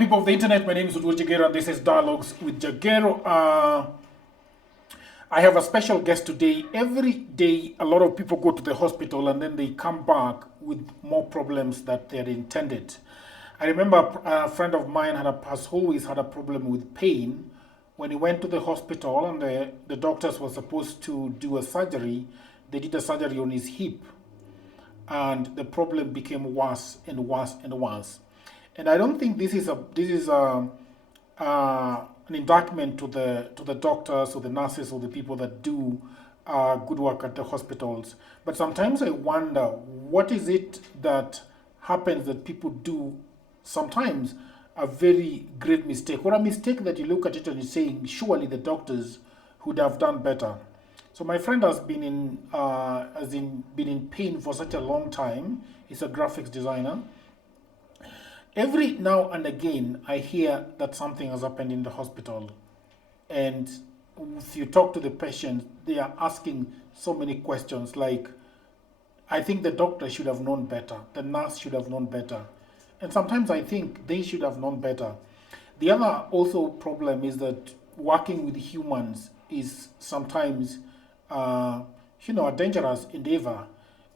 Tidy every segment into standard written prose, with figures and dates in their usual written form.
people of the internet. My name is Udwul Jagero, and this is Dialogues with Jagero. I have a special guest today. Every day, a lot of people go to the hospital and then they come back with more problems that they had intended. I remember a friend of mine has always had a problem with pain. When he went to the hospital and the doctors were supposed to do a surgery, they did a surgery on his hip, and the problem became worse and worse and worse. And I don't think this is an indictment to the doctors or the nurses or the people that do good work at the hospitals. But sometimes I wonder, what is it that happens that people do sometimes a very great mistake, or a mistake that you look at it and you're saying, surely the doctors would have done better. So my friend has been in pain for such a long time. He's a graphics designer. Every now and again, I hear that something has happened in the hospital. And if you talk to the patient, they are asking so many questions like, I think the doctor should have known better. The nurse should have known better. And sometimes I think they should have known better. The other also problem is that working with humans is sometimes, a dangerous endeavor.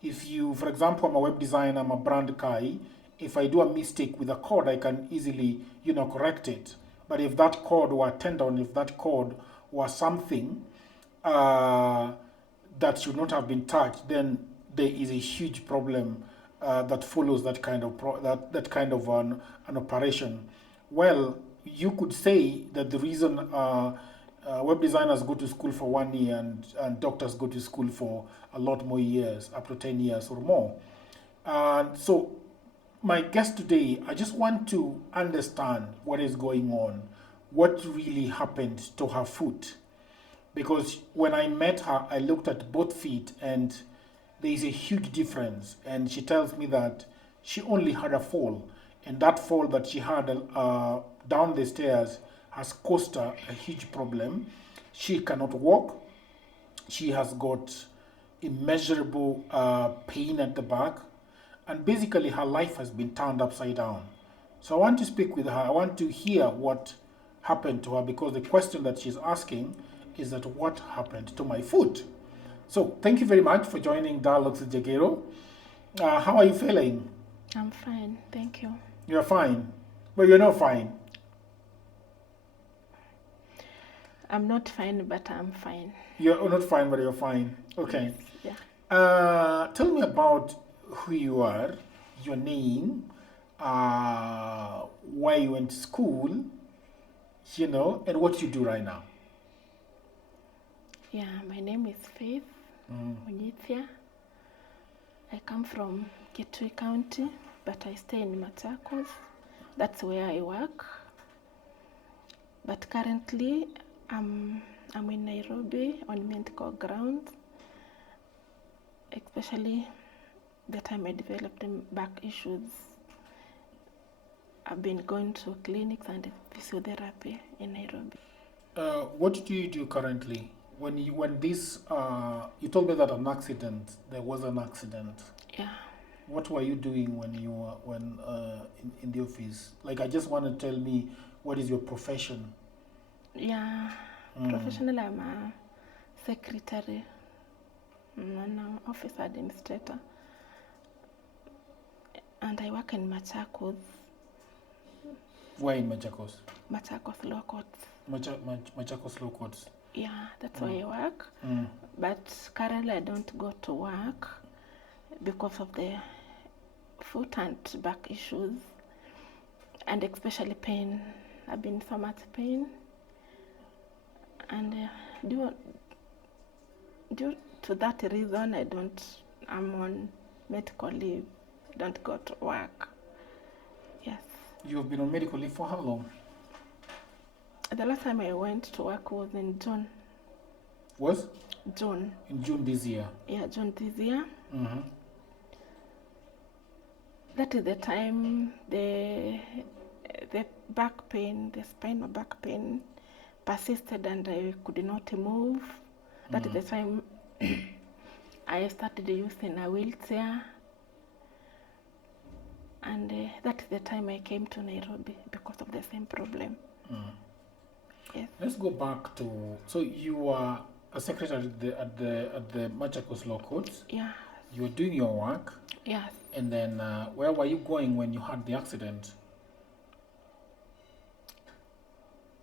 If you, for example, I'm a web designer, I'm a brand guy. If I do a mistake with a code, I can easily, correct it. But if that code were tendon, if that code was something that should not have been touched, then there is a huge problem that follows that kind of an operation. Well, you could say that the reason web designers go to school for 1 year and doctors go to school for a lot more years, up to 10 years or more. And so my guest today, I just want to understand what is going on, what really happened to her foot. Because when I met her, I looked at both feet and there is a huge difference. And she tells me that she only had a fall. And that fall that she had down the stairs has caused her a huge problem. She cannot walk. She has got immeasurable pain at the back. And basically her life has been turned upside down. So I want to speak with her. I want to hear what happened to her, because the question that she's asking is that what happened to my foot? So thank you very much for joining Dialogues with Jagero. How are you feeling? I'm fine, thank you. You're fine. Well, you're not fine. I'm not fine, but I'm fine. You're not fine, but you're fine. Okay. Yes, yeah. Tell me about who you are, your name, where you went to school, and what you do right now. Yeah, my name is Faith Munyithia. I come from Kitui County, but I stay in Machakos. That's where I work. But currently, I'm in Nairobi on medical grounds, especially the time I developed back issues. I've been going to clinics and physiotherapy in Nairobi. What do you do currently? When this, you told me that there was an accident. Yeah. What were you doing when you were in the office? Like, I just want to tell me, what is your profession? Yeah, professionally I'm a secretary, an office administrator, and I work in Machakos. Where in Machakos? Machakos Law Courts. Machakos Law Courts. Yeah, that's where I work. But currently I don't go to work because of the foot and back issues, and especially pain. I've been so much pain, and due to that reason, I'm on medical leave. I don't go to work. Yes. You've been on medical leave for how long? The last time I went to work was in June. Was? June. In June this year? Yeah, June this year. Mm-hmm. That is the time the back pain, the spinal back pain persisted and I could not move. That is the time I started using a wheelchair. And that's the time I came to Nairobi because of the same problem. Yes. Let's go back to, so you were a secretary at the Machakos Law Courts. Yeah. You were doing your work. Yes. And then where were you going when you had the accident?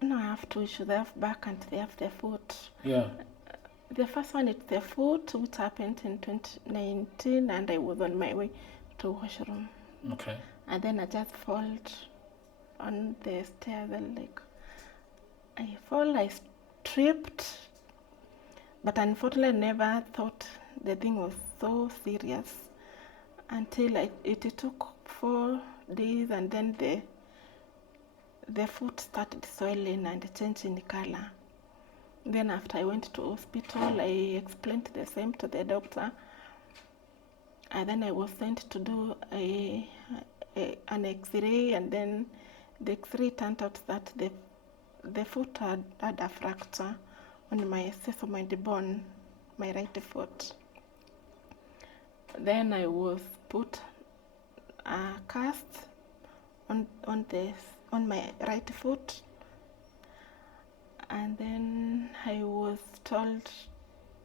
No, I have two issues. They have back and they have their foot. Yeah. The first one is the foot, which happened in 2019, and I was on my way to washroom. Okay. And then I just fall on the stairs, and like I tripped, but unfortunately I never thought the thing was so serious until it took 4 days, and then the foot started swelling and changing color. Then after I went to hospital, I explained the same to the doctor, and then I was sent to do an X-ray, and then the X-ray turned out that the foot had a fracture on my sesamoid bone, my right foot. Then I was put a cast on my right foot, and then I was told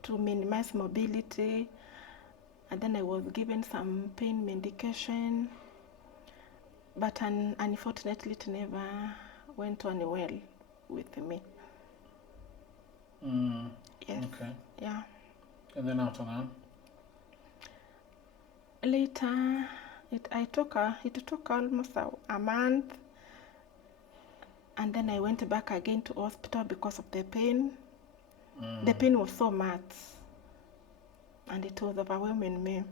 to minimize mobility, and then I was given some pain medication, but unfortunately it never went on well with me. Yes. Okay. Yeah. And then after that? Later, it took almost a month, and then I went back again to hospital because of the pain. The pain was so much, and it was overwhelming me.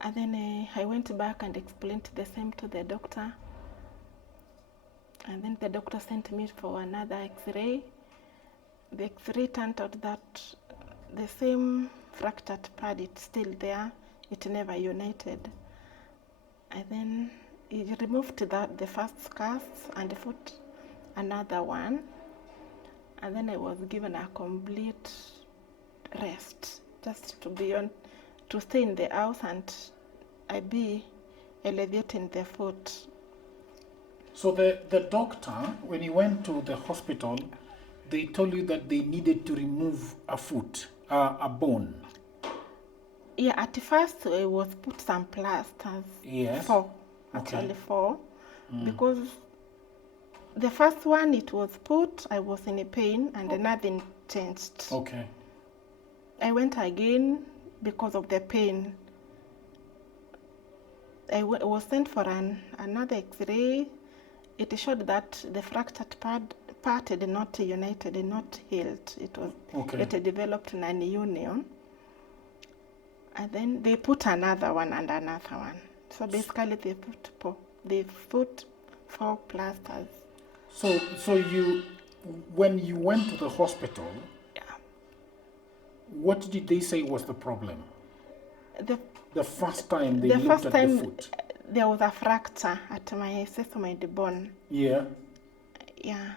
And then I went back and explained the same to the doctor. And then the doctor sent me for another X-ray. The X-ray turned out that the same fractured pad, it's still there. It never united. And then he removed the first cast and put another one. And then I was given a complete rest, just to stay in the house and I be elevating the foot. So the doctor, when you went to the hospital, they told you that they needed to remove a foot, a bone. Yeah, at first I was put some plasters. Yes. 4, actually 4, because the first one it was put, I was in pain and nothing changed. Okay. I went again because of the pain. I was sent for another X-ray. It showed that the fractured part had not united, had not healed. It developed an union. And then they put another one and another one. So basically they put 4 plasters. So you, when you went to the hospital, yeah, what did they say was the problem? The first time they looked first at time the foot. There was a fracture at my sesamoid bone. Yeah. Yeah.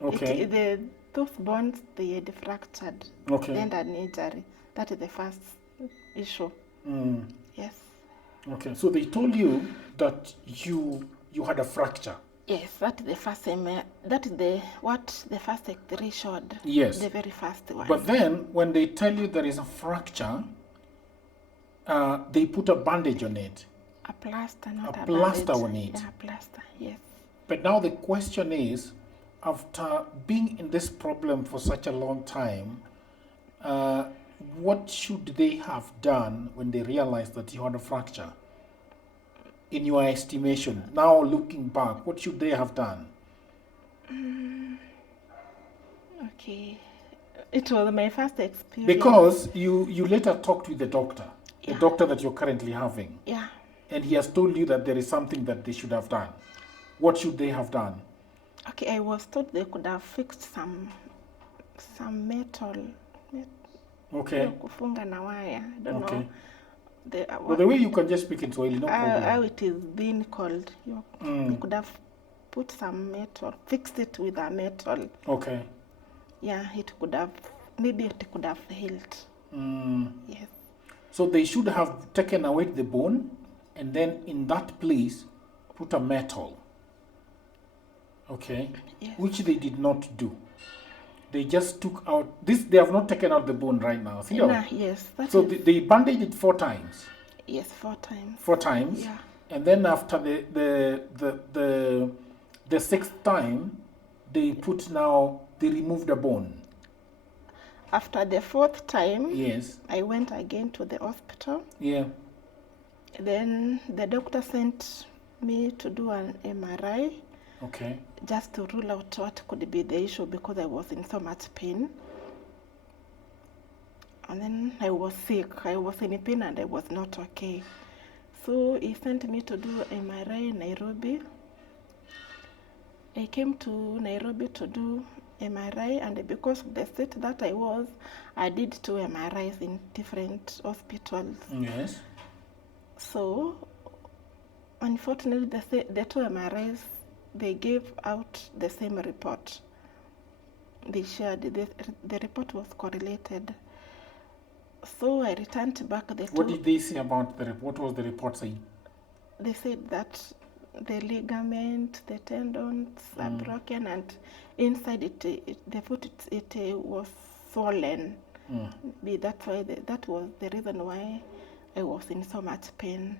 Okay. Those bones, they had fractured. Okay. Then an injury. That is the first issue. Yes. Okay. So they told you that you had a fracture. Yes, that is the first time. That is what the first X-ray showed. Yes. The very first one. But then when they tell you there is a fracture, they put a bandage on it. A plaster, not a plaster bandage. on it. Yeah, a plaster, yes. But now the question is, after being in this problem for such a long time, what should they have done when they realized that you had a fracture? In your estimation, now looking back, what should they have done? Okay. It was my first experience. Because you later talked with the doctor, the doctor that you're currently having. Yeah. And he has told you that there is something that they should have done. What should they have done? Okay, I was told they could have fixed some metal. Okay. Kufunga na wire. I don't know. But the way you can just speak in Swahili, no problem. How it is being called. They could have put some metal, fixed it with a metal. Okay. Yeah, maybe it could have healed. Yes. So they should have taken away the bone? and then in that place put a metal. Okay? Yes. Which they did not do. They just took out this. They have not taken out the bone right now. See? Yes. So they bandaged it 4 times. Yes, 4 times. 4 times. Yeah. And then after the 6th time, they removed the bone. After the 4th time, Yes. I went again to the hospital. Yeah. Then the doctor sent me to do an MRI. Okay. Just to rule out what could be the issue because I was in so much pain. And then I was sick. I was in pain and I was not okay. So he sent me to do MRI in Nairobi. I came to Nairobi to do MRI, and because of the state that I was, I did 2 MRIs in different hospitals. Yes. So, unfortunately, the 2 MRIs, they gave out the same report. They shared, the report was correlated. So I returned back the 2. What did they say about the report? What was the report saying? They said that the ligament, the tendons are broken, and inside the foot was swollen. That's why that was the reason why I was in so much pain.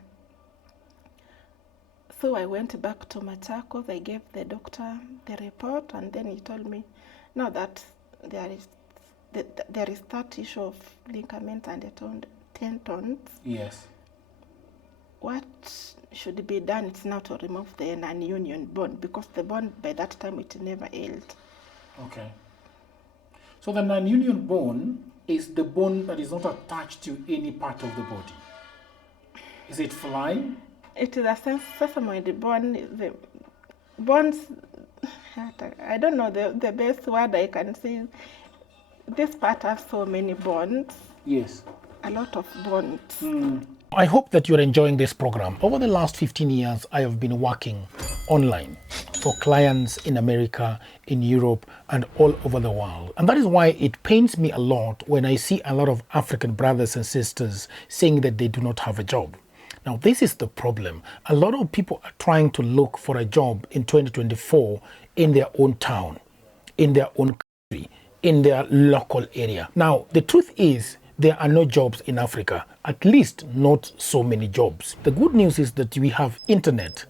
So I went back to Machakos. I gave the doctor the report, and then he told me, now that there is that issue of ligament and tendons. Yes. What should be done is now to remove the non-union bone, because the bone by that time it never healed. Okay. So the non-union bone is the bone that is not attached to any part of the body. Is it flying? It is a sesamoid bone. The bones, I don't know the best word I can say. This part has so many bones. Yes. A lot of bones. I hope that you're enjoying this program. Over the last 15 years, I have been working online for clients in America, in Europe, and all over the world. And that is why it pains me a lot when I see a lot of African brothers and sisters saying that they do not have a job. Now, this is the problem. A lot of people are trying to look for a job in 2024 in their own town, in their own country, in their local area. Now, the truth is, there are no jobs in Africa, at least not so many jobs. The good news is that we have internet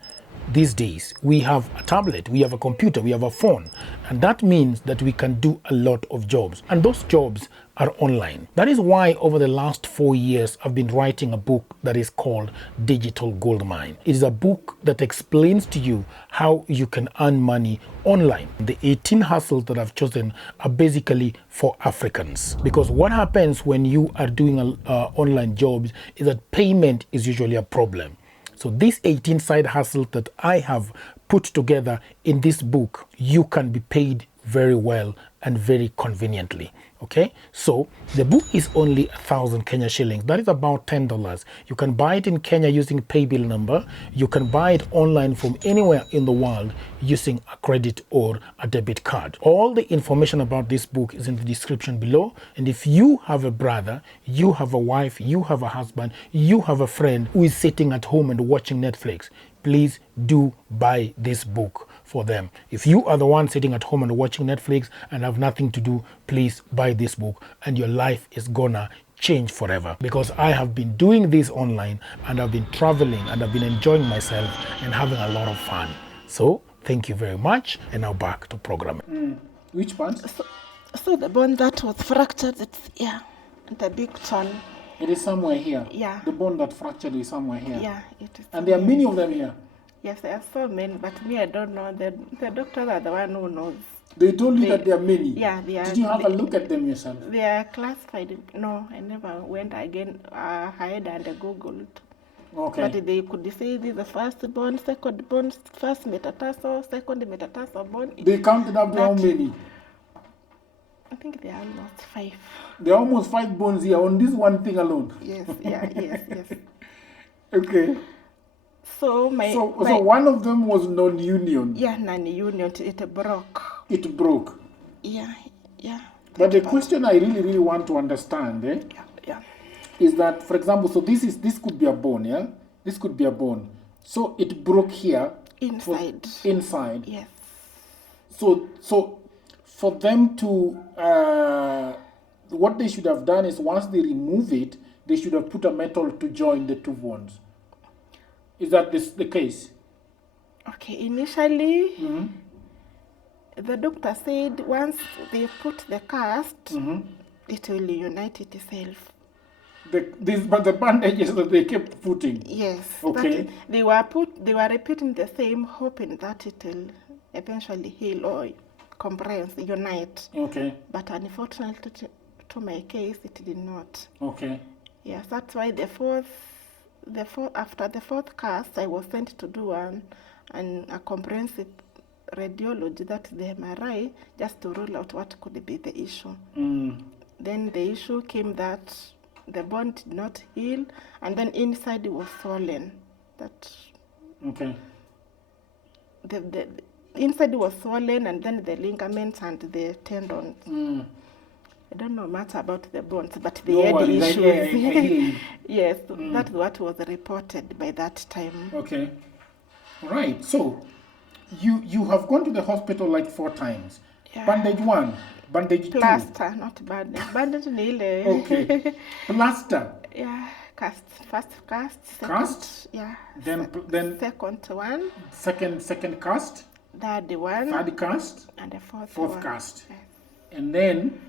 these days. We have a tablet, we have a computer, we have a phone, and that means that we can do a lot of jobs, and those jobs are online. That is why over the last 4 years I've been writing a book that is called Digital Goldmine. It is a book that explains to you how you can earn money online. The 18 hustles that I've chosen are basically for Africans, because what happens when you are doing online jobs is that payment is usually a problem. So these 18 side hustles that I have put together in this book, you can be paid very well and very conveniently. Okay, so the book is only 1,000 Kenya shillings. That is about $10. You can buy it in Kenya using paybill number. You can buy it online from anywhere in the world using a credit or a debit card. All the information about this book is in the description below. And if you have a brother, you have a wife, you have a husband, you have a friend who is sitting at home and watching Netflix, please do buy this book for them. If you are the one sitting at home and watching Netflix and have nothing to do, please buy this book and your life is gonna change forever. Because I have been doing this online and I've been traveling and I've been enjoying myself and having a lot of fun. So thank you very much, and now back to programming. Which part? So the bone that was fractured, it's here, the big one. It is somewhere here. Yeah. The bone that fractured is somewhere here. Yeah, it is. And there are many of them here. Yes, there are so many, but me, I don't know. The doctors are the one who knows. They told you that there are many? Yeah, they are. Did you have a look at them yourself? They are classified. No, I never went again ahead and Googled. Okay. But they could say this is the first bone, second bone, first metatarsal, second metatarsal bone. They counted up to how many? I think there are almost 5. There are almost 5 bones here on this one thing alone. Yes, yeah, yes. Okay. So so one of them was non-union. Yeah, non-union. It broke. It broke. Yeah. But the question I really want to understand, Yeah. is that, for example, so this could be a bone, yeah? This could be a bone. So it broke here. Inside. Inside. Yes. So for them to, what they should have done is once they remove it, they should have put a metal to join the two bones. Is that the case? Okay, initially, Mm-hmm. the doctor said once they put the cast, Mm-hmm. it will unite itself. But the bandages that they kept putting. Yes. Okay. They were repeating the same, hoping that it will eventually heal or compress, unite. Okay. But unfortunately, to my case, it did not. Okay. Yes, that's why after the fourth cast, I was sent to do a comprehensive radiology, that's the MRI, just to rule out what could be the issue. Mm. Then the issue came that the bone did not heal, and then inside it was swollen. Okay. The inside was swollen, and then the ligaments and the tendons. Mm. I don't know much about the bones, but No they had worries. I hear issues. you. Yes, that's what was reported by that time. Okay. All right. So you have gone to the hospital like 4 times. Yeah. Bandage 1, bandage 2. Plaster, not bandage. Bandage nile. Okay. Plaster. Yeah, cast. First cast. Second, Cast? Yeah. Then Second one. second cast. Third one. Third cast. And the fourth Fourth one. cast. Yes. And then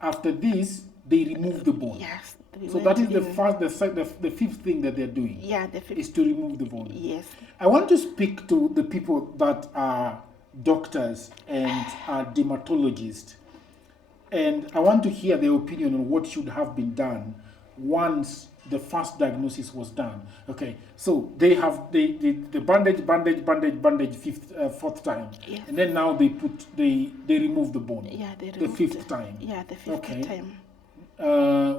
after this, they remove the bone. Yes. So that is the fifth thing that they're doing. Yeah, the fifth. Is to remove the bone. Yes. I want to speak to the people that are doctors and are dermatologists, and I want to hear their opinion on what should have been done once the first diagnosis was done. Okay, so they have the bandage fourth time, Yes. and then now they remove the bone. Yeah, they the removed fifth time. Yeah, the fifth Okay. time.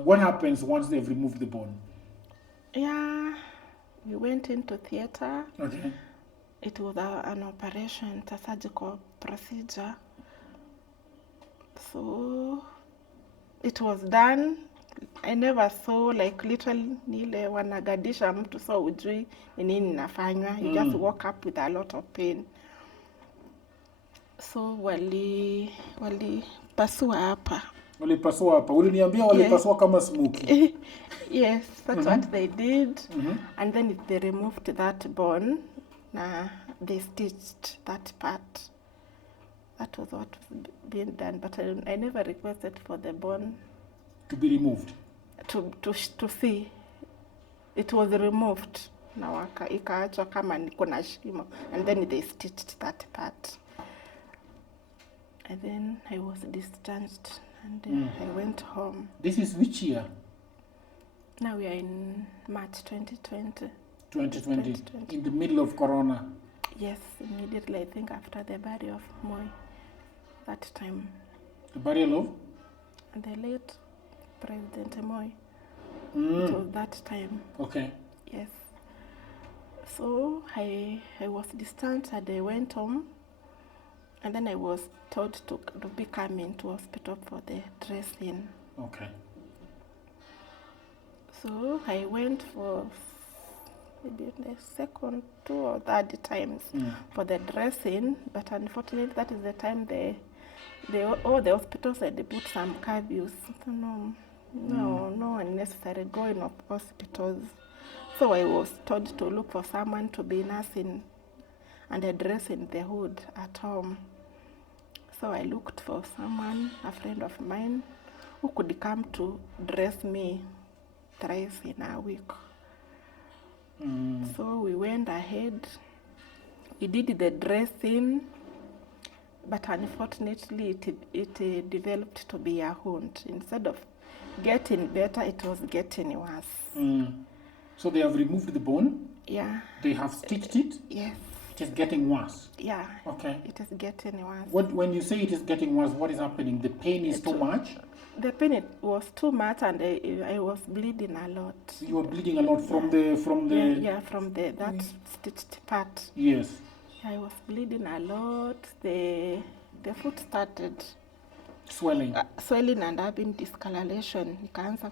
What happens once they've removed the bone? Yeah, we went into theater. Okay. It was an operation, a surgical procedure. So it was done. I never saw like literally nile wanagadisha mtu so ujui ni nini inafanywa. You just woke up with a lot of pain. So walipasua hapa. Walipasua hapa. Uliniambia walipasua kama smoky. Yes, that's what they did. And then they removed that bone. They stitched that part. That was what was being done. But I never requested for the bone To be removed. To see. It was removed. Na ikaachwa kama kuna shimo. And then they stitched that part. And then I was discharged. And I went home. This is which year? Now we are in March 2020. 2020. In the middle of Corona. Yes, immediately, I think after the burial of Moi, that time. The burial of? The late President Moi. It was that time. Okay. Yes. So I was discharged and I went home. And then I was told to be coming to hospital for the dressing. Okay. So I went for maybe the second 2 or 3 times for the dressing, but unfortunately that is the time all the hospitals had put some curfews. No unnecessary going of hospitals. So I was told to look for someone to be nursing and addressing the hood at home. So I looked for someone, a friend of mine, who could come to dress me thrice in a week. So we went ahead. We did the dressing, but unfortunately it developed to be a wound. Instead of getting better, it was getting worse. So they have removed the bone? Yeah. They have stitched it? Yes. It is getting worse? Yeah. Okay. It is getting worse. When you say it is getting worse, what is happening? The pain is too much? The pain was too much, and I was bleeding a lot. You were bleeding a lot from the from that stitched part. Yes. I was bleeding a lot. The foot started swelling and having discoloration. Ikaanza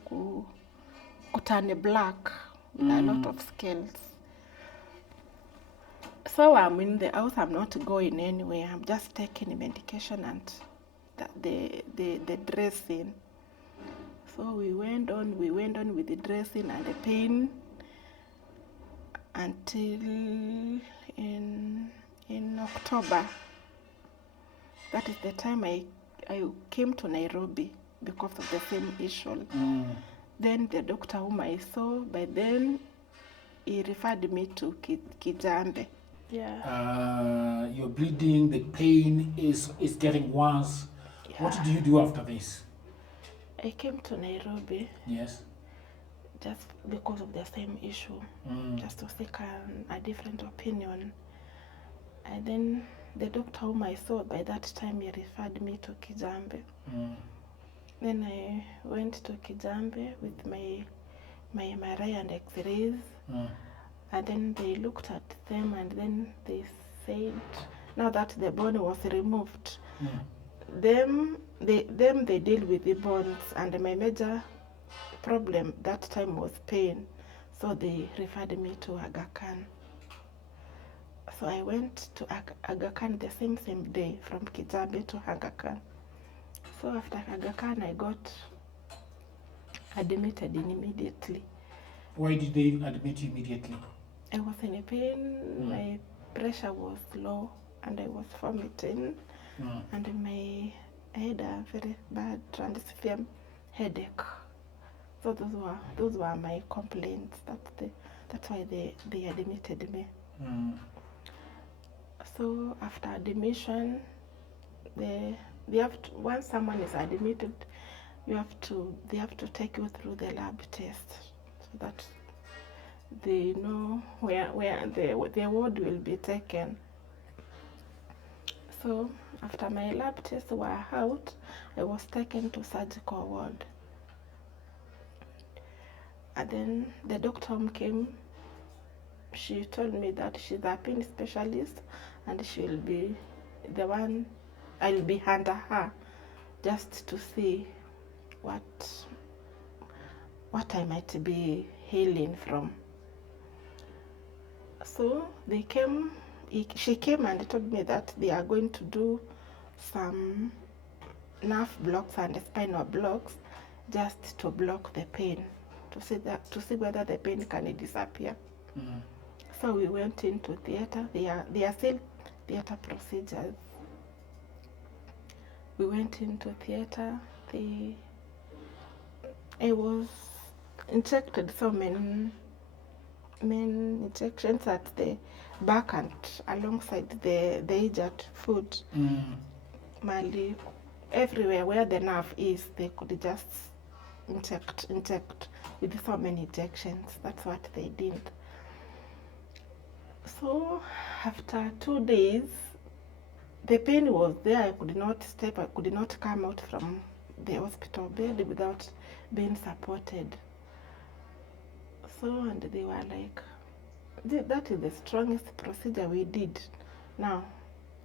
kutane black. with a lot of scales. So I'm in the house, I'm not going anywhere. I'm just taking medication and the dressing. So we went on with the dressing and the pain until in October. That is the time I came to Nairobi because of the same issue. Then the doctor whom I saw, by then he referred me to Kijambe. Yeah. You're bleeding, the pain is getting worse. Yeah. What do you do after this? I came to Nairobi. Yes. Just because of the same issue, just to seek a different opinion. And then the doctor whom I saw, by that time he referred me to Kijambe. Then I went to Kijambe with my MRI and X-rays. And then they looked at them and then they said, now that the bone was removed, they deal with the bones, and my major problem that time was pain. So they referred me to Aga Khan. So I went to Aga Khan the same day, from Kijambe to Aga Khan. So after Aga Khan, I got admitted immediately. Why did they admit you immediately? I was in pain, my pressure was low, and I was vomiting, and I had a very bad transient headache. So those were my complaints. That's why they admitted me. So after admission, they have to, once someone is admitted, they have to take you through the lab test so that they know where the ward will be taken. So after my lab tests were out, I was taken to surgical ward. And then the doctor came. She told me that she's a pain specialist and she will be the one, I'll be under her, just to see what I might be healing from. So she came and told me that they are going to do some nerve blocks and spinal blocks just to block the pain, to see whether the pain can disappear. So we went into theater. They are still theater procedures. We went into theater. I was injected so many injections at the back and alongside the injured foot. Mali, everywhere where the nerve is, they could just inject with so many injections. That's what they did. So after 2 days, the pain was there. I could not step, I could not come out from the hospital bed without being supported. So, and they were like, that is the strongest procedure we did. Now,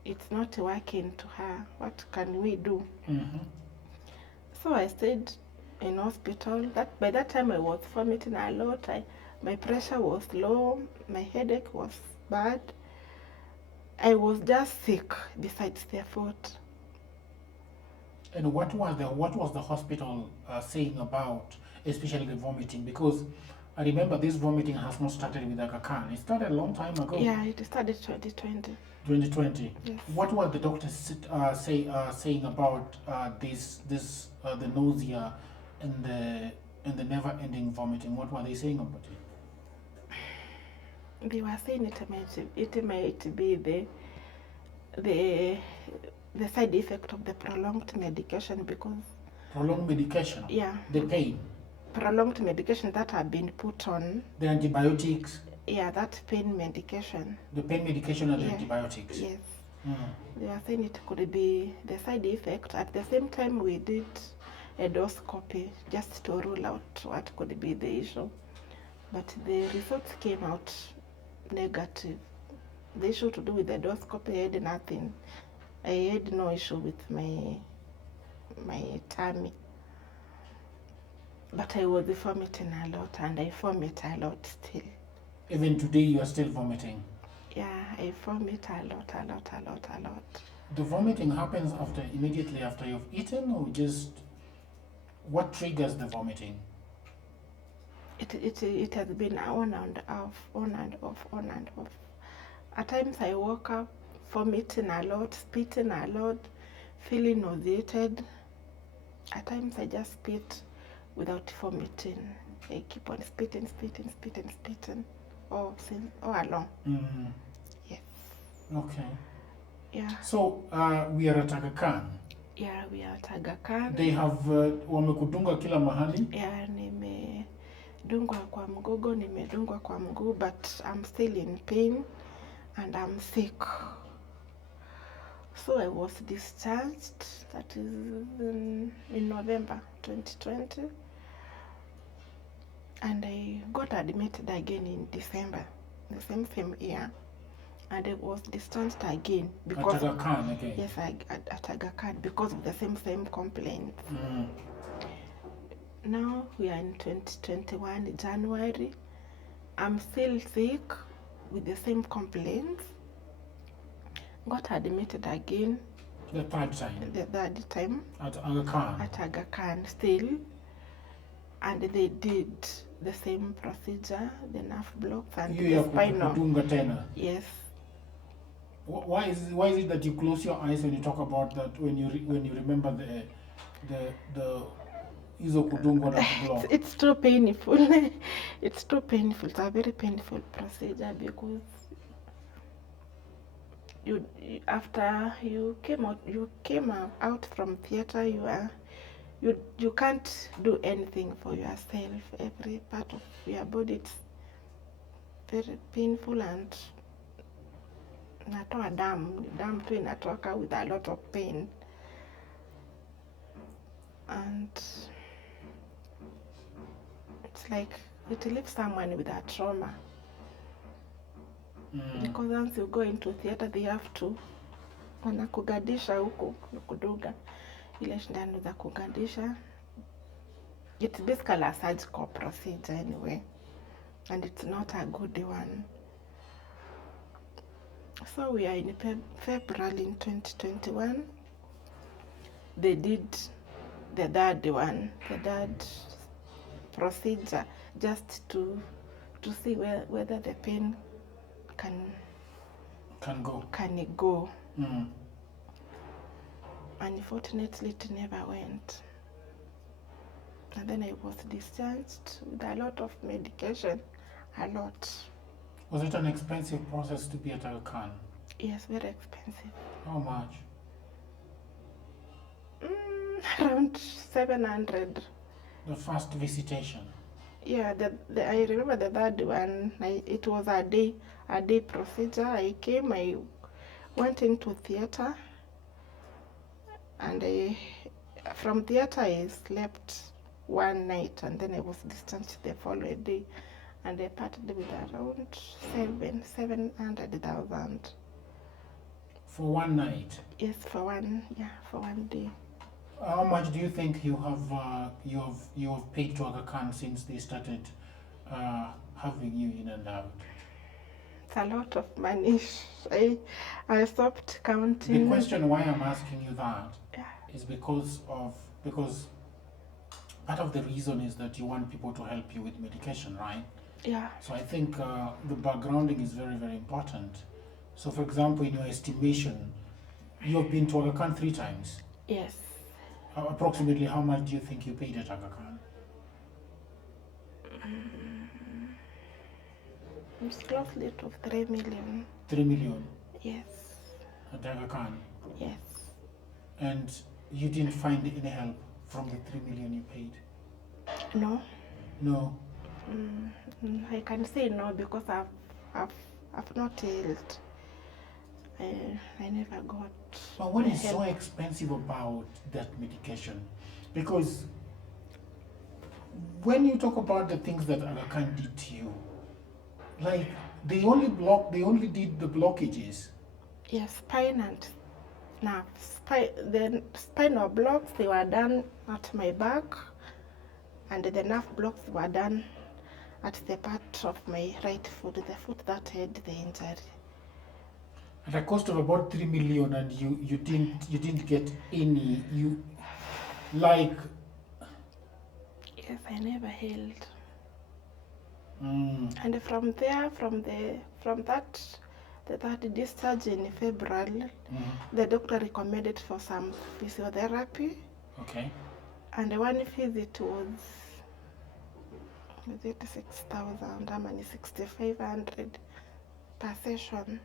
it's not working to her. What can we do? So I stayed in hospital. By that time I was vomiting a lot. My pressure was low. My headache was bad. I was just sick besides the foot. And what was the hospital saying about, especially the vomiting? Because I remember this vomiting has not started with Aga Khan. It started a long time ago. Yeah, it started 2020. 2020. Yes. What were the doctors saying about the nausea and the never-ending vomiting? What were they saying about it? They were saying it might be the side effect of the prolonged medication, because prolonged medication. Yeah. The pain. Prolonged medication that have been put on. The antibiotics. Yeah, that pain medication. The pain medication and the antibiotics. Yes. They were saying it could be the side effect. At the same time, we did endoscopy just to rule out what could be the issue. But the results came out negative. The issue to do with the endoscopy, I had nothing. I had no issue with my tummy. But I was vomiting a lot, and I vomit a lot still. Even today, you are still vomiting. Yeah, I vomit a lot. The vomiting happens immediately after you've eaten, or just what triggers the vomiting? It has been on and off. At times I woke up vomiting a lot, spitting a lot, feeling nauseated. At times I just spit without vomiting. I keep on spitting all along. Mm. Yes. Okay. Yeah. So we are at Aga Khan. Yeah, we are at Aga Khan. They have wamekudunga kila mahali. Yeah, nimedungwa kwa mgogo, nimedungwa kwa mguu, but I'm still in pain and I'm sick. So I was discharged, that is in November 2020. And I got admitted again in December, the same year. And I was discharged again because At Aga Khan again. yes, at Aga Khan because of the same complaint. Mm. Now we are in 2021 January. I'm still sick with the same complaints. Got admitted again. The third time. The third time. At Aga Khan. At Aga Khan still. And they did the same procedure, the nerve blocks and You the spinal. kudunga tena. Yes. Why is it that you close your eyes when you talk about that, when you remember the hizo kudungwa na block? It's too painful. It's too painful. It's a very painful procedure because after you came out from theater, you can't do anything for yourself. Every part of your body, it's very painful, and natoa damu tu inatoka with a lot of pain, and it's like it leaves someone with a trauma. Because once you go into theater, they have to wanakugadisha huku kudunga ile shindano za kugadisha. It's basically a surgical procedure anyway, and it's not a good one. So we are in February in 2021. They did the third procedure, just to see whether the pain can go. Mm. Unfortunately, it never went. And then I was discharged with a lot of medication, a lot. Was it an expensive process to be at Aga Khan? Yes, very expensive. How much? Around 700. The first visitation. Yeah, I remember the third one. It was a day procedure. I came, I went into theater, and from theater I slept one night, and then I was discharged the following day, and I parted with around 700,000. For one night? Yes, for one day. How much do you think you have paid to Aga Khan since they started having you in and out? It's a lot of money. I stopped counting. The question why I'm asking you that is because part of the reason is that you want people to help you with medication, right? Yeah. So I think the backgrounding is very, very important. So for example, in your estimation, you have been to Aga Khan 3 times. Yes. Approximately how much do you think you paid at Aga Khan? It's closely to 3 million. 3 million? Yes. At Aga Khan? Yes. And you didn't find any help from the 3 million you paid? No. No? I can say no because I've not healed. I never got. But what is so expensive about that medication? Because when you talk about the things that Aga Khan did to you, like they only did the blockages. Yes, spine and nerves. The spinal blocks, they were done at my back, and the nerve blocks were done at the part of my right foot, the foot that had the injury. At a cost of about 3 million, and you didn't get any, you like. Yes, I never healed. Mm. And from there, from that, the third discharge in February, the doctor recommended for some physiotherapy, Okay. and one visit was it 6,000, I mean 6,500 per session.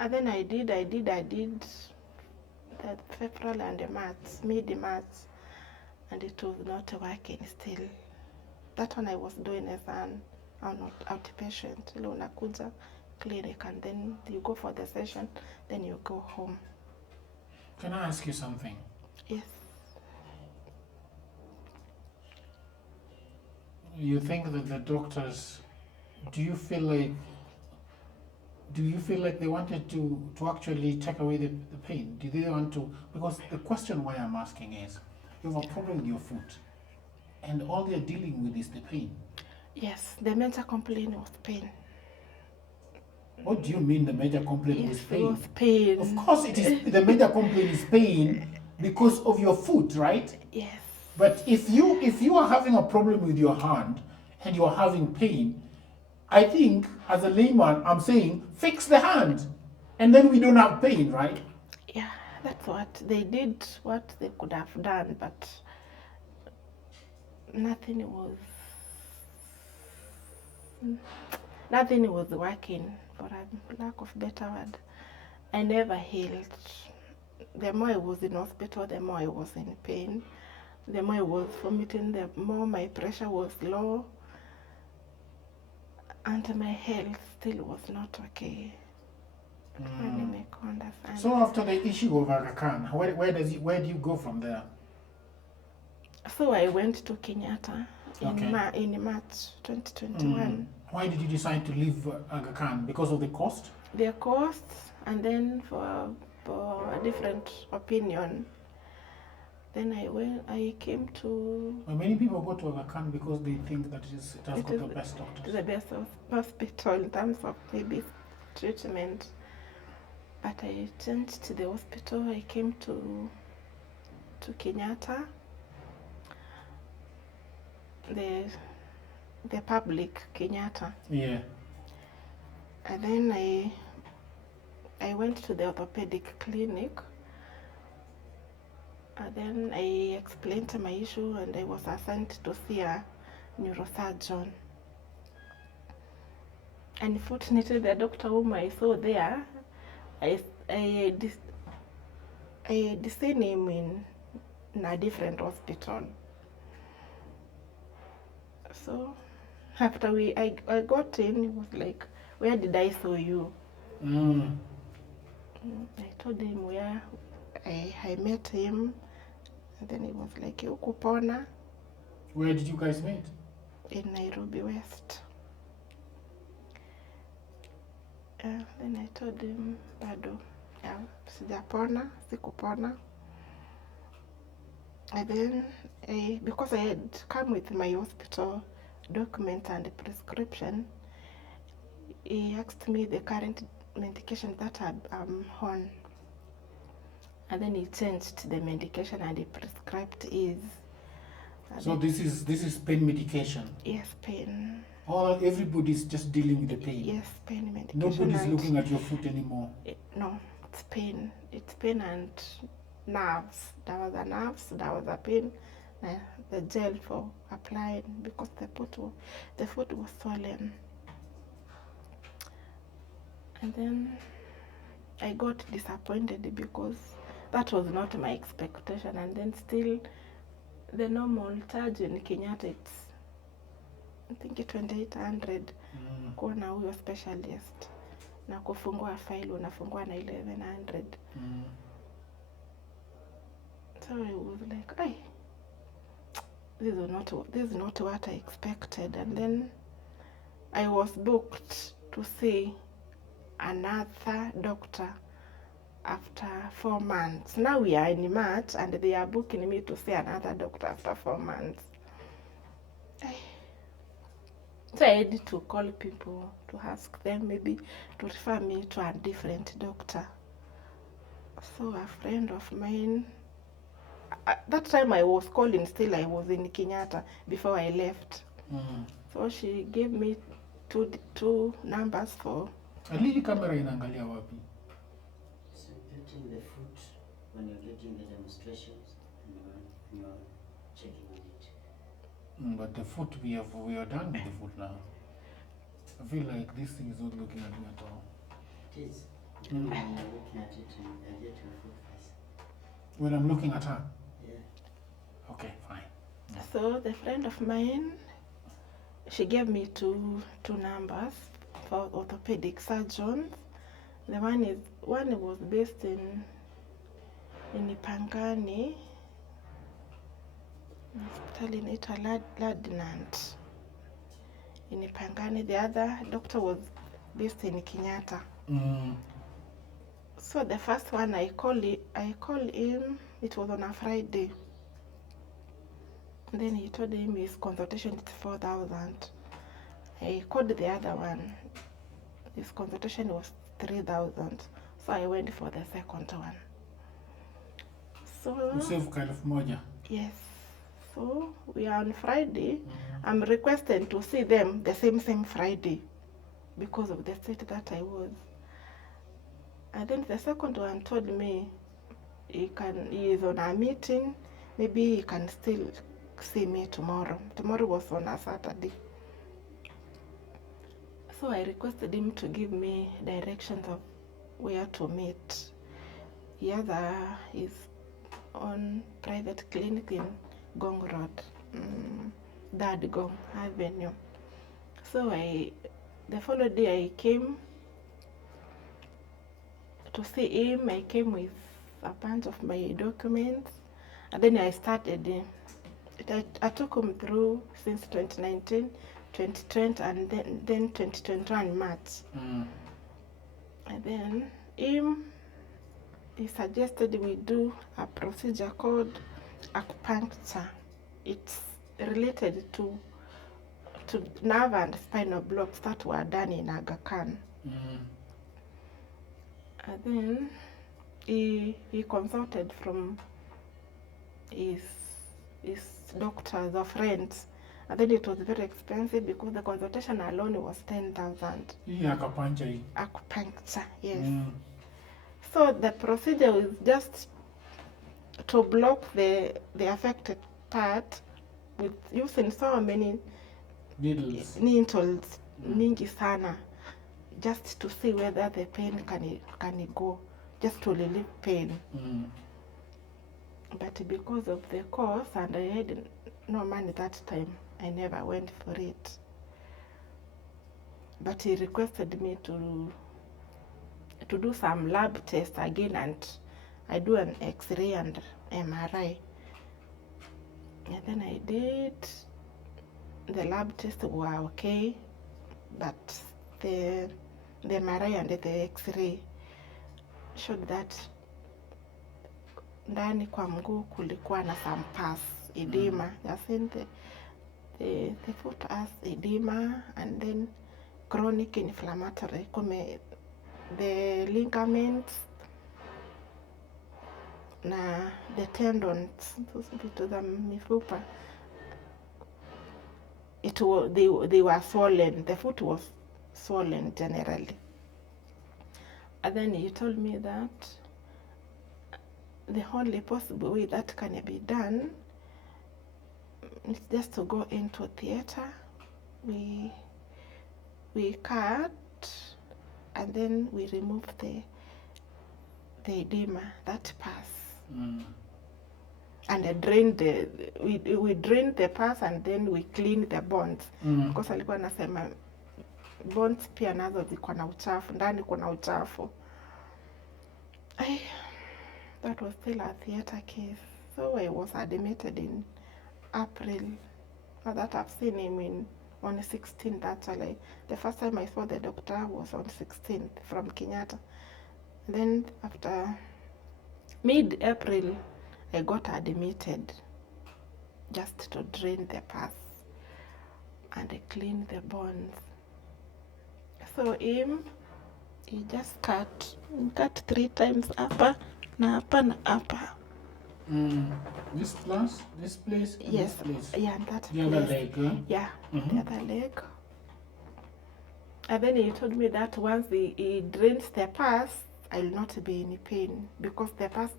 And then I did that February and March, mid-March, and it was not working still. That one I was doing as an outpatient. Ile unakuja clinic and then you go for the session, then you go home. Can I ask you something? Yes. You think that the doctors, do you feel like they wanted to actually take away the pain? Did they want to? Because the question why I'm asking is, you have a problem with your foot, and all they're dealing with is the pain. Yes, the major complaint was pain. What do you mean the major complaint was Yes, it pain? was pain. Of course it is. The major complaint is pain because of your foot, right? Yes. But if you are having a problem with your hand and you are having pain, I think as a layman I'm saying fix the hand, and then we don't have pain, right? Yeah, that's what they did, what they could have done, but nothing was working, for a lack of better word. I never healed. The more I was in hospital, the more I was in pain. The more I was vomiting, the more my pressure was low. And my health still was not okay. Really make understand. So after the issue of Aga Khan, where do you go from there? So I went to Kenyatta in, Okay. in March 2021. Why did you decide to leave Aga Khan? Because of the cost? Their costs, and then for a different opinion. Then I came to... Well, many people go to Aga Khan because they think that it has got the best doctors. The best hospital in terms of maybe treatment. But I changed the hospital. I came to Kenyatta, the public Kenyatta. Yeah. And then I went to the orthopedic clinic. And then I explained my issue, and I was assigned to see a neurosurgeon. Unfortunately, the doctor whom I saw there, I seen him in a different hospital. So after I got in, he was like, "Where did I saw you?" I told him where I met him, and then he was like, "Ukupona." Where did you guys meet? In Nairobi West. Then I told him, bado, sijapona, sikupona. And then, because I had come with my hospital document and prescription, he asked me the current medication that I'm on. And then he changed the medication and he prescribed his. So this is pain medication? Yes, pain. Everybody's just dealing with the pain? Yes, pain medication. Nobody's looking at your foot anymore? No, it's pain. It's pain and nerves. There was a nerves, there was a pain, the gel for applying because the foot was swollen. And then I got disappointed because that was not my expectation. And then still, the normal charge in Kenyatta, it's I think 2,800 kuona huyo specialist, na kufungua file unafungua na 1,100. So I was like, this is not what I expected. And then I was booked to see another doctor after 4 months. Now we are in March and they are booking me to see another doctor after 4 months. So I had to call people to ask them maybe to refer me to a different doctor. So a friend of mine, at that time I was calling still, I was in Kenyatta before I left. So she gave me two numbers for. Hii kamera inaangalia wapi? So getting the foot when you're getting the demonstrations and you're checking on it. But the foot, we are done with the foot now. I feel like this thing is not looking at me at all. It is. When you're looking at it, I get your foot first. When I'm looking at her? Yeah. Okay, fine. So the friend of mine, she gave me two numbers for orthopedic surgeons. The one was based in Ipangani, hospital inaitwa Ladnant in Ipangani. The other doctor was based in Kenyatta. So the first one I called him, it was on a Friday. And then he told him his consultation is 4,000. I called the other one. His consultation was 3,000. So I went for the second one. So Save kind of moja. yes. So we are on Friday. I'm requested to see them the same Friday because of the state that I was. And then the second one told me he is on a meeting. Maybe he can still see me tomorrow. Tomorrow was on a Saturday. So I requested him to give me directions of where to meet. The other is on private clinic in Gong Road, Gong Avenue. So the following day I came to see him. I came with a bunch of my documents, and then I started. I took him through since 2019, 2020, and then 2021 March. And then he suggested we do a procedure called acupuncture. It's related to nerve and spinal blocks that were done in Aga Khan. And then he consulted from his doctors or friends. And then it was very expensive because the consultation alone was 10,000. Yeah, acupuncture. Acupuncture, yes. So the procedure is just to block the affected part with using so many needles, mingi sana, just to see whether the pain can go, just to relieve pain. But because of the cost, and I had no money that time, I never went for it. But he requested me to do some lab tests again, and I do an X-ray and MRI. And then I did. The lab tests were okay, but the MRI and the X-ray showed that ndani kwa mguu kulikuwa na some pus, edema. They're saying the foot has edema and then chronic inflammatory. The ligaments na the tendons, vitu za mifupa, they were swollen. The foot was swollen generally. And then he told me that the only possible way that can be done is just to go into theater. We cut and then we remove the edema, that pus. And I drained we drained the pus and then we cleaned the bones. Because alikuwa anasema bones pia nazo ziko na uchafu, ndani kuna uchafu. That was still a theater case. So I was admitted in April. Now that I've seen him on the 16th actually. The first time I saw the doctor was on 16th from Kenyatta. Then after mid-April, I got admitted just to drain the pus. and I clean the bones. So he just cut 3 times upper na upper. This place, and Yes, this place. yeah, and that The place. other leg, huh? Yeah, the other leg. And then he told me that once he drains the pus, I'll not be in pain, because the pus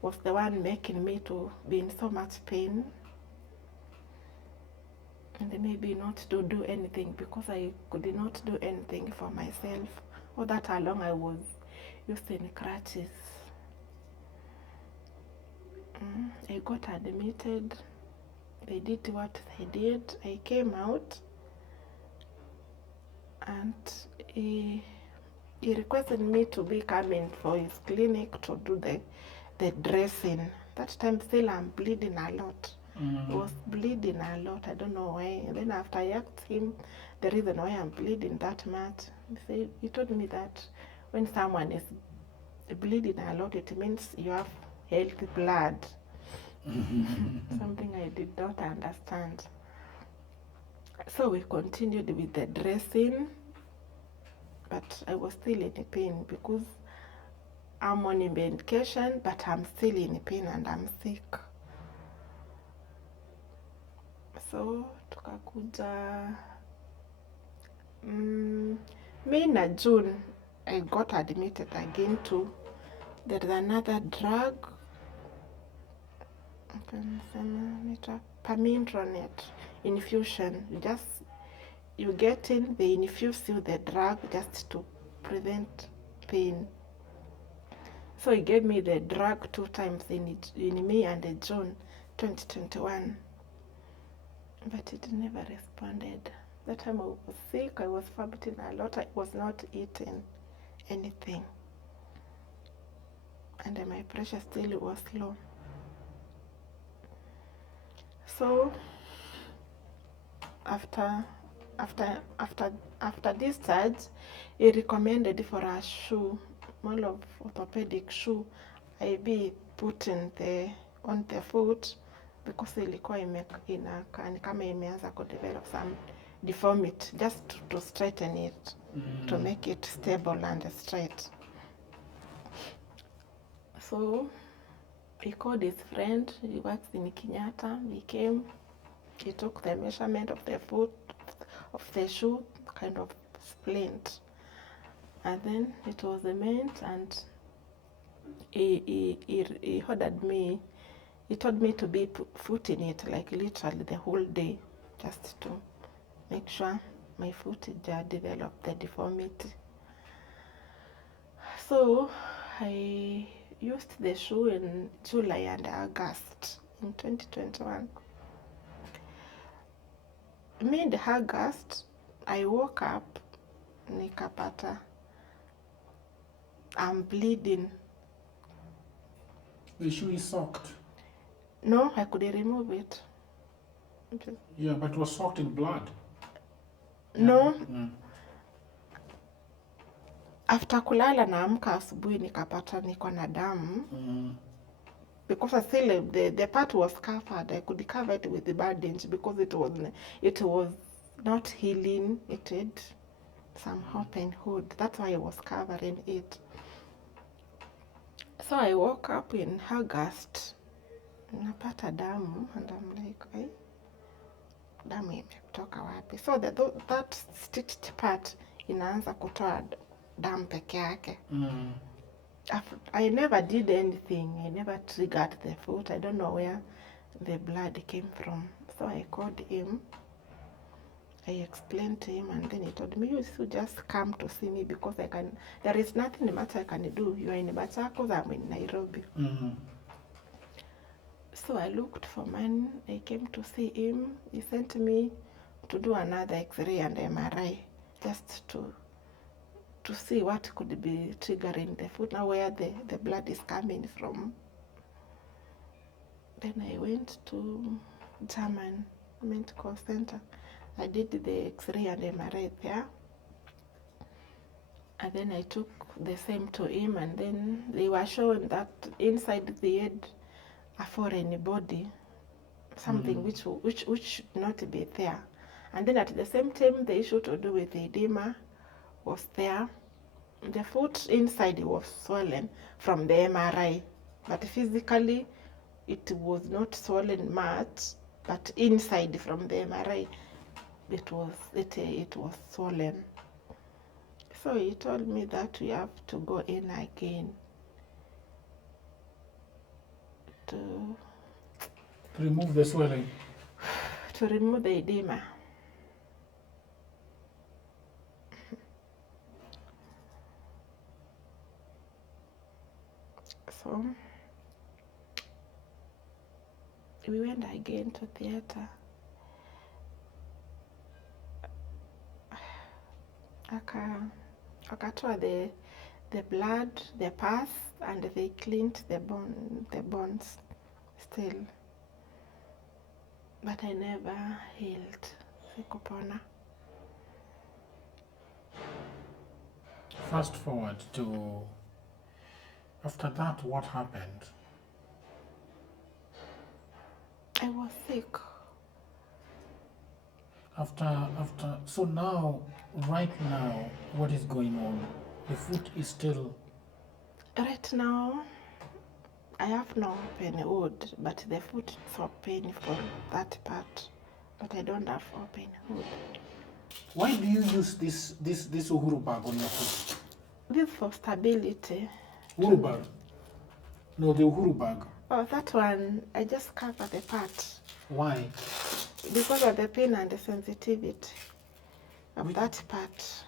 was the one making me to be in so much pain. And maybe not to do anything, because I could not do anything for myself. All that along I was using crutches. I got admitted. They did what they did. I came out, and he requested me to be coming for his clinic to do the dressing. That time still I'm bleeding a lot. I was bleeding a lot. I don't know why. And then after I asked him the reason why I'm bleeding that much, he told me that when someone is bleeding a lot, it means you have healthy blood. Something I did not understand. So we continued with the dressing, but I was still in pain because I'm on medication, but I'm still in pain and I'm sick. So tukakuja May na June, I got admitted again to, there's another drug, Permethrin infusion. You get in, they infuse you the drug just to prevent pain. So he gave me the drug 2 times in May and June 2021. But it never responded. That time I was sick, I was vomiting a lot, I was not eating anything. And my pressure still was low. So after discharge, he recommended for a shoe, more of orthopedic shoe, I be put on the foot, because ilikuwa kama imeanza kudevelop some deformity, just to straighten it, to make it stable and straight. So he called his friend, he works in Kenyatta. He came, he took the measurement of the foot, of the shoe, kind of splint. And then it was meant, and he ordered me, he told me to be footing it like literally the whole day, just to make sure my foot developed the deformity. So I used the shoe in July and August in 2021. Mid-August, I woke up, nikapata, I'm bleeding. The shoe is soaked. No, I couldn't remove it. Yeah, but it was soaked in blood. No. After kulala naamka asubuhi nikapata niko na damu. Because still the part was covered. I could cover it with the bandage because it was not healing. It had some open hood. That's why I was covering it. So I woke up in August, napata damu, and I'm like, damu imetoka wapi? So that stitched part inaanza kutoa damu peke yake. I never did anything. I never triggered the foot. I don't know where the blood came from. So I called him. I explained to him, and then he told me, you should just come to see me because there is nothing much I can do. You are in Machakos, I'm in Nairobi. So I looked for money. I came to see him. He sent me to do another X-ray and MRI, just to see what could be triggering the foot, now where the blood is coming from. Then I went to German Medical Center. I did the X-ray and MRI there. And then I took the same to him, and then they were showing that inside the head a foreign body, something which should not be there. And then at the same time, the issue to do with the edema was there. The foot inside was swollen from the MRI, but physically it was not swollen much, but inside from the MRI it was swollen. So he told me that we have to go in again to Remove the swelling. remove the edema. So we went again to theater. Akatoa the blood, the pus, and they cleaned the bones still. But I never healed. Sikupona. Fast forward to after that, what happened? I was sick. So now, right now, what is going on? The foot is still. Right now, I have no open wound, but the foot is so painful, that part. But I don't have open wound. Why do you use this uhuru bag on your foot? This for stability. Uhuru bag? No, the uhuru bag. Oh, that one, I just cover the part. Why? Because of the pain and the sensitivity of that part.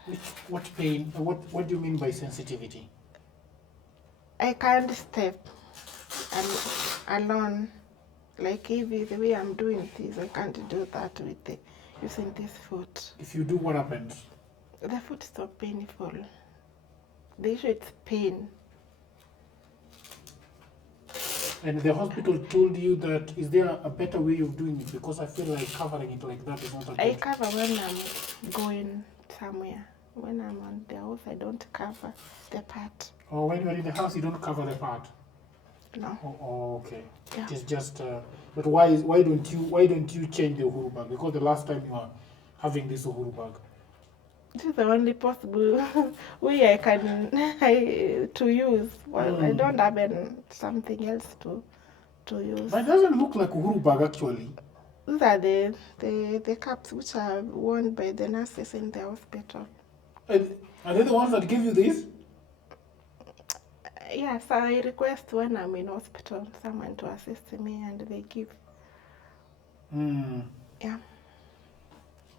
What pain? What do you mean by sensitivity? I can't step alone. Like if the way I'm doing this, I can't do that with using this foot. If you do, what happens? The foot is so painful. The issue is pain. And the hospital told you that, is there a better way of doing it? Because I feel like covering it like that is not a I good. cover when I'm going somewhere. When I'm on the house, I don't cover the part. Or when you're in the house, you don't cover the part. No. Oh, okay. Yeah. It is just. But why don't you change the uhuru bag? Because the last time you were having this uhuru bag. This is the only possible way I can to use. Well, I don't have something else to use. But it doesn't look like uhuru bag actually. These are the caps which are worn by the nurses in the hospital. And are they the ones that give you this? Yes, I request when I'm in hospital someone to assist me, and they give. Yeah.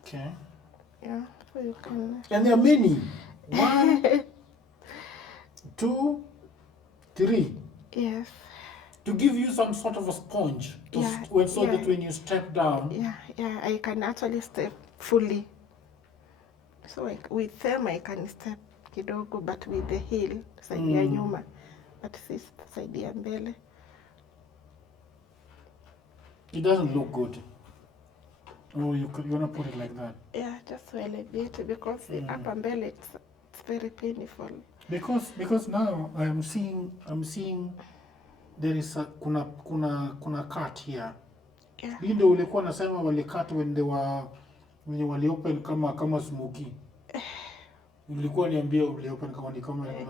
Okay. Yeah, so you can. And there are many. 1, 2, 3. Yes. To give you some sort of a sponge, so that when you step down. Yeah, I can actually step fully. So with them I can step kidogo, but with the heel side ya nyuma, but this side ya mbele. It doesn't look good. Oh, you wanna put it like that? Yeah, just to elevate, because upper mbele it's very painful. Because now I'm seeing there is kuna cut here. Yeah. Hii ndio ulikuwa nasema wali cut when wali open kama smoky. Ulikuwa niambia wali open kama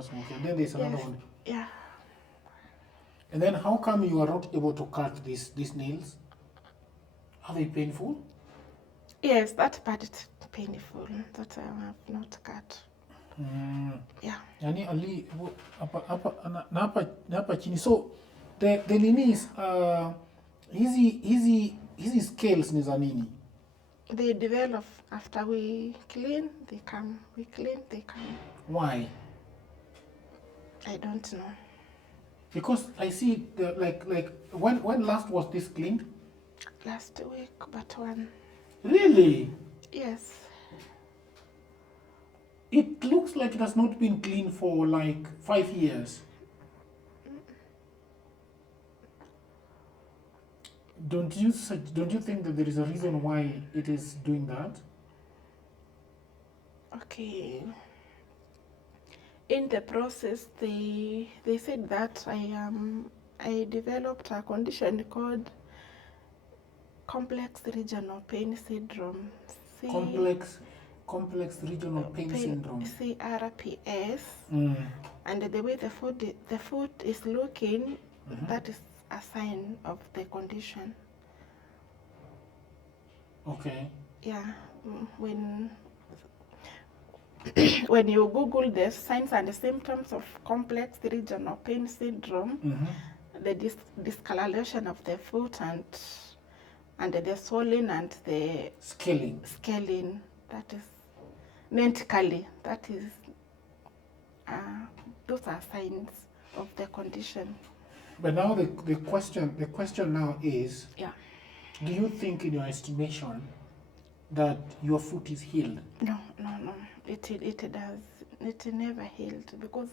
smoky. And then there's another one. Yeah. And then how come you are not able to cut these nails? Are they painful? Yes, that part is painful. That I have not cut. Yeah. Yani ali hapa chini. So the ninis hizi scales ni za nini? They develop after we clean, they come. We clean, they come. Why? I don't know. Because I see like when last was this cleaned? Last week, but one. Really? Yes. It looks like it has not been cleaned for like 5 years. Don't you think that there is a reason why it is doing that? Okay. In the process, they said that I developed a condition called complex regional pain syndrome complex regional pain syndrome. CRPS. Mm. And the way the foot is looking, that is a sign of the condition. Okay. Yeah, when you Google the signs and the symptoms of complex regional pain syndrome, the discoloration of the foot and the swelling and the scaling, that is mentally, that is, those are signs of the condition. But now the question now is, Yeah. do you think, in your estimation, that your foot is healed? No. It never healed, because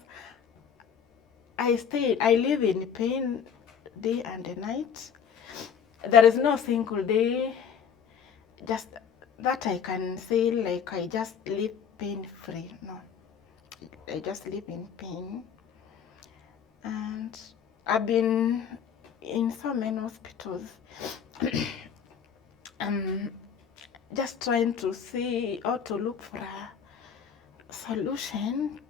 I live in pain day and night. There is no single day just that I can say like I just live pain free. No, I just live in pain. And I've been in so many hospitals just trying to see or to look for a solution,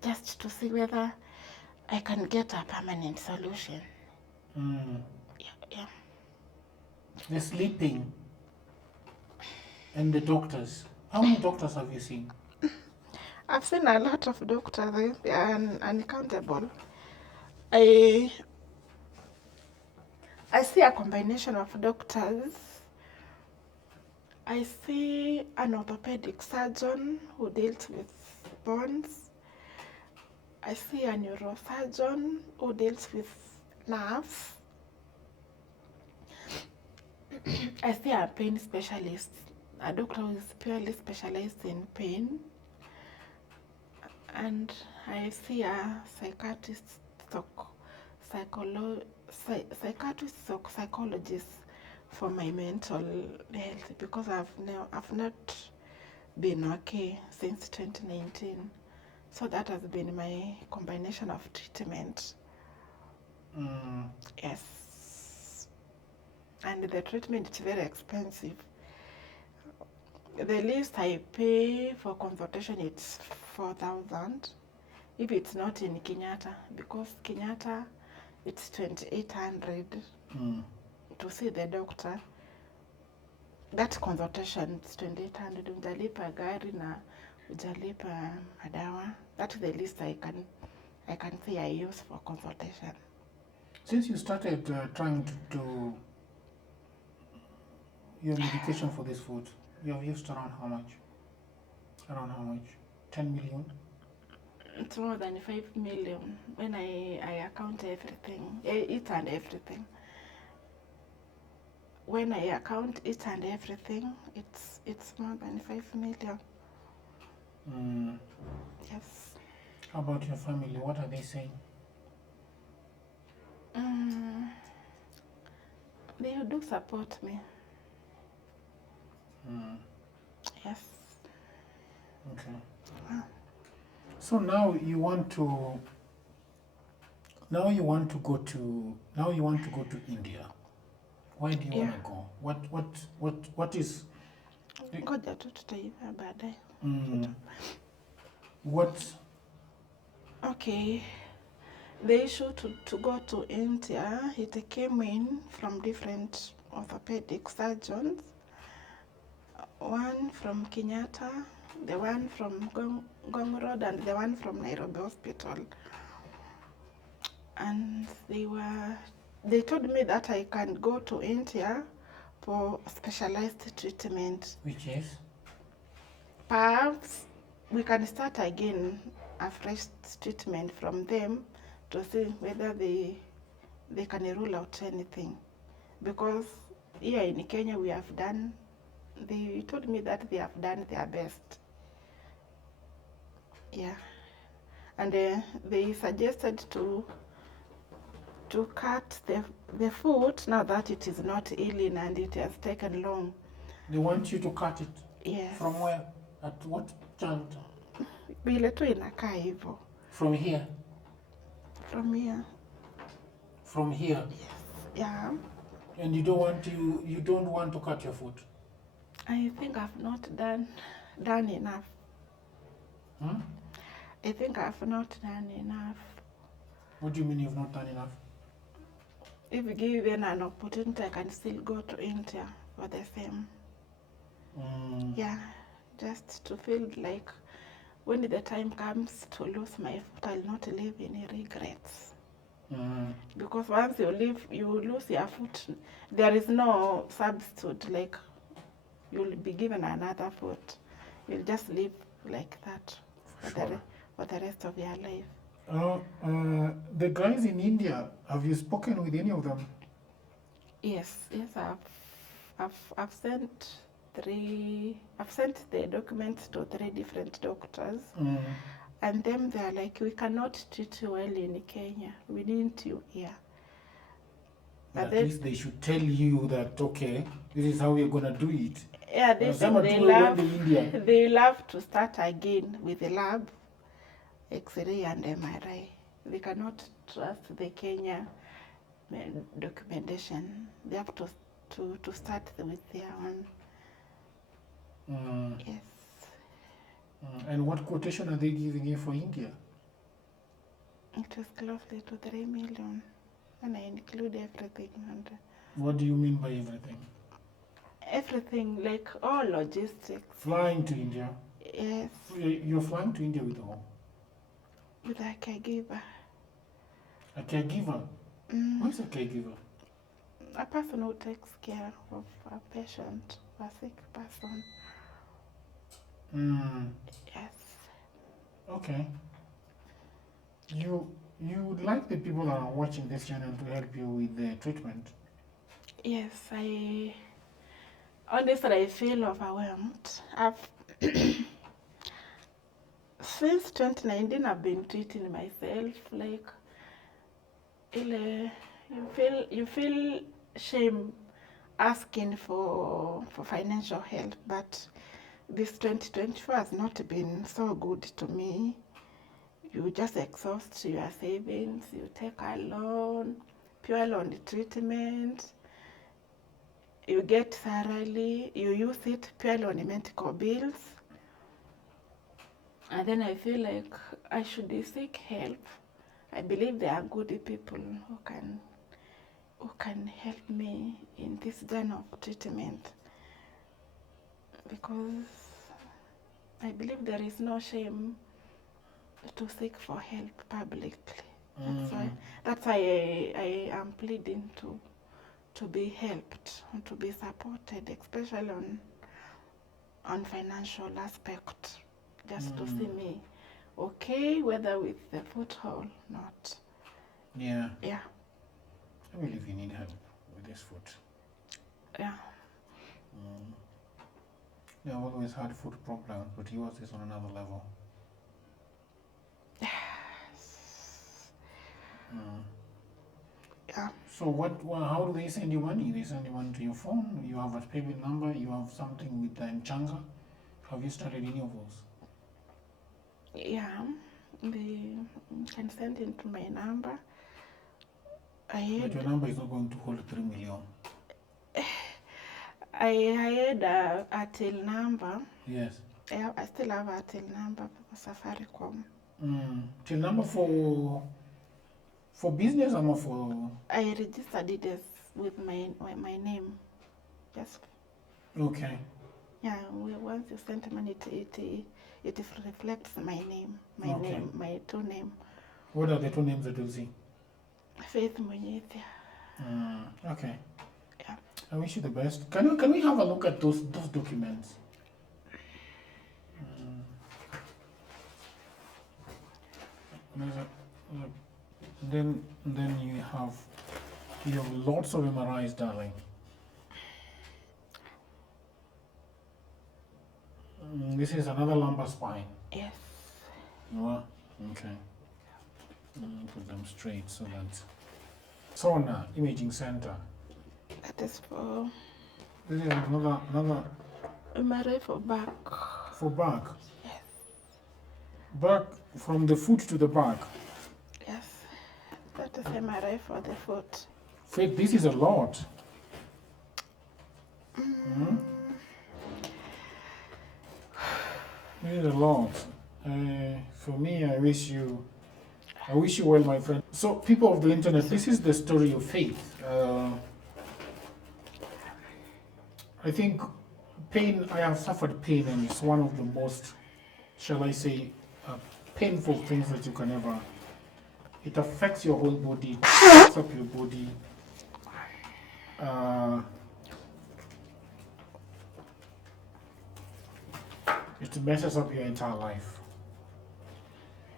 just to see whether I can get a permanent solution. Yeah. The sleeping and the doctors. How many doctors have you seen? I've seen a lot of doctors. They are uncountable. I see a combination of doctors. I see an orthopedic surgeon who deals with bones. I see a neurosurgeon who deals with nerves. I see a pain specialist, a doctor who is purely specialized in pain. And I see a psychiatrist, psychologist for my mental health, because I've not been okay since 2019. So that has been my combination of treatment. Yes. And the treatment is very expensive. The least I pay for consultation is 4,000. If it's not in Kenyatta, because Kenyatta it's 2,800 to see the doctor. That consultation is 2,800. Ujalipa gari na ujalipa madawa. That's the least I can say I use for consultation. Since you started trying to do your medication for this foot, you have used around how much? 10 million? It's more than 5 million when I account everything, it and everything. When I account it and everything, it's more than 5 million. Yes. How about your family? What are they saying? They do support me. Yes. Okay. So now you want to go to India. Why do you want to go? What is Ngoja tu tutaiva baadaye. What? Okay. The issue to go to India, it came in from different orthopedic surgeons. One from Kenyatta, the one from Gong Road, and the one from Nairobi Hospital. And they told me that I can go to India for specialized treatment. Which is? Perhaps we can start again a fresh treatment from them to see whether they can rule out anything. Because here in Kenya they told me that they have done their best. Yeah. And they suggested to cut the foot now that it is not healing and it has taken long. They want you to cut it? Yes. From where? At what juncture? Vile tu inakaa hivyo. From here? From here. From here? Yes. Yeah. And you don't want to cut your foot? I think I've not done enough. Hmm? I think I've not done enough. What do you mean you've not done enough? If given an opportunity, I can still go to India for the same. Mm. Yeah, just to feel like when the time comes to lose my foot, I'll not live any regrets. Mm. Because once you lose your foot, there is no substitute. Like you'll be given another foot. You'll just live like that Sure. for the rest of your life. The guys in India, have you spoken with any of them? Yes, I've sent I've sent the documents to 3 different doctors, Mm. and them they're like, we cannot treat you well in Kenya. We need you here. But But at then, least they should tell you that, okay, this is how we're gonna do it. yeah, they say Wanasema they tuwe love uende India. they love to start again with the lab, X-ray and MRI. They cannot trust the Kenya documentation. They have to start with their own. Mm. Yes. And what quotation are they giving you for India? It was closely to 3 million, and I include everything. And What do you mean by everything? everything, like all logistics. Flying to India? Yes, You're flying to India with who? with a caregiver. A caregiver? Who is a caregiver? A person who takes care of a patient, a sick person. Mm. Yes. Okay. You would like the people that are watching this channel to help you with the treatment? Yes, honestly, I feel overwhelmed. Since 2019, I've been treating myself like, you feel shame asking for financial help, but this 2024 has not been so good to me. You just exhaust your savings, you take a loan, pure loan treatment, you get thoroughly, you use it purely on medical bills. And then I feel like I should seek help. I believe there are good people who can help me in this journey of treatment, because I believe there is no shame to seek for help publicly. That's why I am pleading to be helped and to be supported, especially on financial aspect, just to see me okay, whether with the foot or not. Yeah. Yeah. I believe you need help with this foot. Yeah. I've always had foot problems, but yours is on another level. Yeah. So how do they send you money? They send you money to your phone? You have a payment number? You have something with Mchanga? Have you started any of those? Yeah. They can send it to my number. But your number is not going to hold 3 million. I had a till number. Yes. I still have a till number for Safaricom. Till number for business or for? I registered it as with my name. Just. Okay. Yeah. Once you send money, it reflects my name, name, my two name. What are the two names that you'll see? Faith Munyithia. Okay. Yeah. I wish you the best. Can we have a look at those documents? Then you have lots of MRIs, darling. This is another lumbar spine. Yes. Oh, okay. Put them straight so that. Sona Imaging Center. That is for. This is another. MRI for back. For back. Yes. Back from the foot to the back. Yes. That is MRI for the foot. Faith, this is a lot. You need a lot. For me, I wish you well, my friend. So, people of the internet, this is the story of faith. I think I have suffered pain, and it's one of the most, shall I say, painful things that you can ever. It affects your whole body, it affects up your body. It messes up your entire life.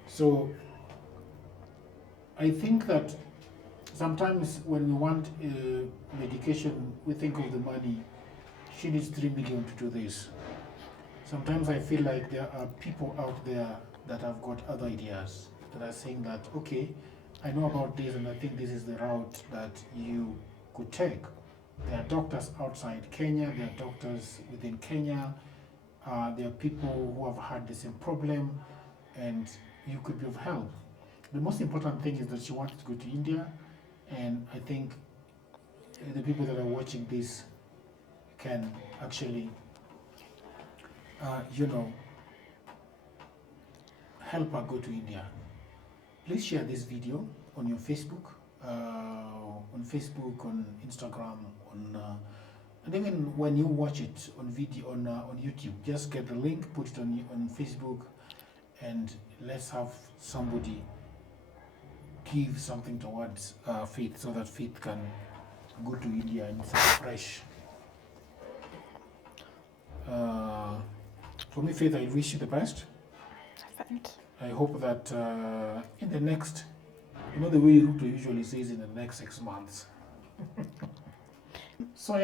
So, I think that sometimes when we want medication, we think of the money. She needs 3 million to do this. Sometimes I feel like there are people out there that have got other ideas that are saying that, okay, I know about this and I think this is the route that you could take. There are doctors outside Kenya, there are doctors within Kenya, there are people who have had the same problem and you could be of help. The most important thing is that she wanted to go to India, and I think the people that are watching this can actually, help her go to India. Please share this video on your Facebook, on Instagram, and even when you watch it on video on YouTube, just get the link, put it on Facebook, and let's have somebody give something towards Faith, so that Faith can go to India and start fresh. For me, Faith, I wish you the best. Asante. I hope that in the next, the way Ruto usually says, in the next 6 months. So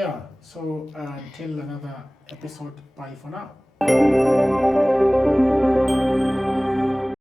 until another episode, bye for now.